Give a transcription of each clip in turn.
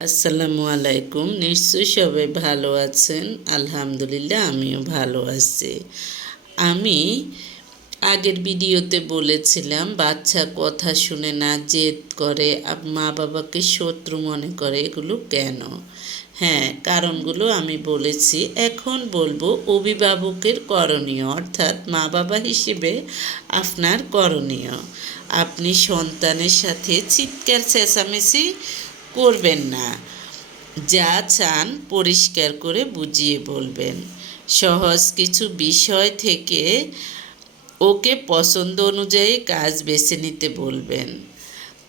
আসসালামু আলাইকুম। নিশ্চয়ই সবাই ভালো আছেন। আলহামদুলিল্লাহ আমিও ভালো আছি। আমি আগের ভিডিওতে বলেছিলাম বাচ্চা কথা শুনে না, জেদ করে, মা বাবাকে শত্রু মনে করে, এগুলো কেন? হ্যাঁ, কারণগুলো আমি বলেছি। এখন বলবো অভিভাবকের করণীয়, অর্থাৎ মা বাবা হিসেবে আপনার করণীয়। আপনি সন্তানের সাথে চিৎকার চেঁচামেচি করবেন না। যা চান পরিষ্কার করে বুঝিয়ে বলবেন। সহজ কিছু বিষয় থেকে ওকে পছন্দ অনুযায়ী কাজ বেছে নিতে বলবেন,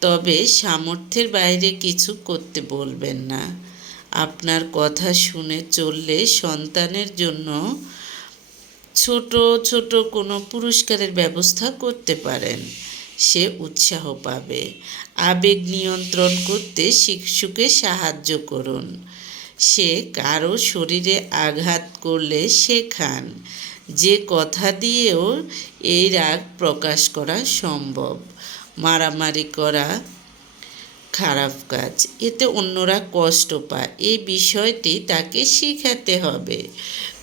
তবে সামর্থ্যের বাইরে কিছু করতে বলবেন না। আপনার কথা শুনে চললে সন্তানের জন্য ছোট ছোট কোনো পুরস্কারের ব্যবস্থা করতে পারেন, সে উৎসাহ পাবে। আবেগ নিয়ন্ত্রণ করতে শিশুকে সাহায্য করুন। সে কারো শরীরে আঘাত করলে শেখান যে কথা দিয়েও এই রাগ প্রকাশ করা সম্ভব। মারামারি করা খারাপ কাজ, এতে অন্যরা কষ্ট পায়, এই বিষয়টি তাকে শেখাতে হবে।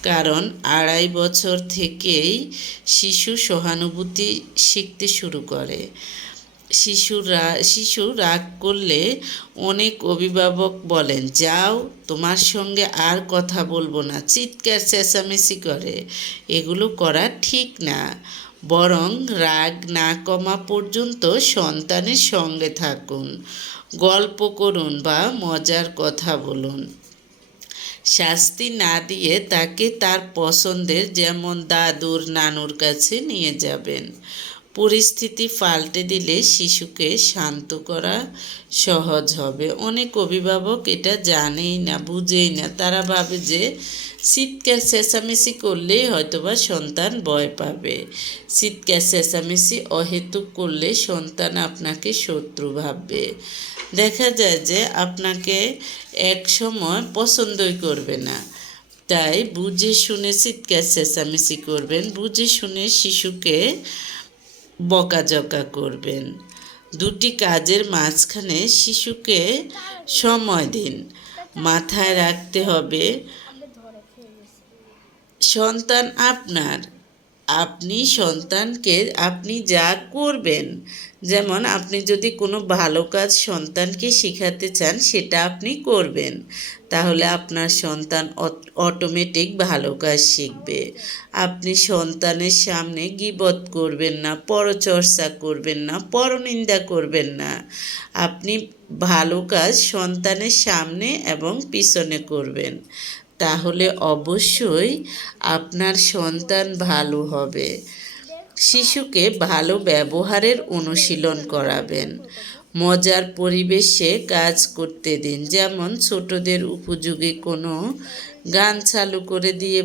কারণ 2.5 বছর থেকেই শিশু সহানুভূতি শিখতে শুরু করে। শিশু রাগ করলে অনেক অভিভাবক বলেন, যাও, তোমার সঙ্গে আর কথা বলবো না, চিৎকার চেঁচামেচি করে। এগুলো করা ঠিক না। বরং রাগ না কমা পর্যন্ত সন্তানের সঙ্গে থাকুন, গল্প করুন বা মজার কথা বলুন। শাস্তি না দিয়ে তাকে তার পছন্দের, যেমন দাদুর, নানুর কাছে নিয়ে যাবেন। পরিস্থিতি পাল্টে দিলে শিশুকে শান্ত করা সহজ হবে। অনেক অভিভাবক এটা জানেই না, বুঝেই না। তারা ভাবে যে চিৎকার চেঁচামেচি করলেই হয়তোবা সন্তান ভয় পাবে। চিৎকার চেঁচামেচি অহেতুক করলে সন্তান আপনাকে শত্রু ভাববে। দেখা যায় যে আপনাকে এক সময় পছন্দই করবে না। তাই বুঝে শুনে চিৎকার চেঁচামেচি করবেন, বুঝে শুনে শিশুকে বকাঝকা করবেন। দুটি কাজের মাঝখানে শিশুকে সময় দিন। মাথায় রাখতে হবে, সন্তান আপনার। আপনি সন্তানকে আপনি যা করবেন, যেমন আপনি যদি কোনো ভালো কাজ সন্তানকে শেখাতে চান, সেটা আপনি করবেন, তাহলে আপনার সন্তান অটোমেটিক ভালো কাজ শিখবে। আপনি সন্তানের সামনে গীবত করবেন না, পরচর্চা করবেন না, পরনিন্দা করবেন না। আপনি ভালো কাজ সন্তানের সামনে এবং পিছনে করবেন, তাহলে অবশ্যই আপনার সন্তান ভালো হবে। শিশুকে ভালো ব্যবহারের অনুশীলন করাবেন। মজার পরিবেশে কাজ করতে দিন, যেমন ছোটদের উপযোগী কোনো গান চালু করে দিয়ে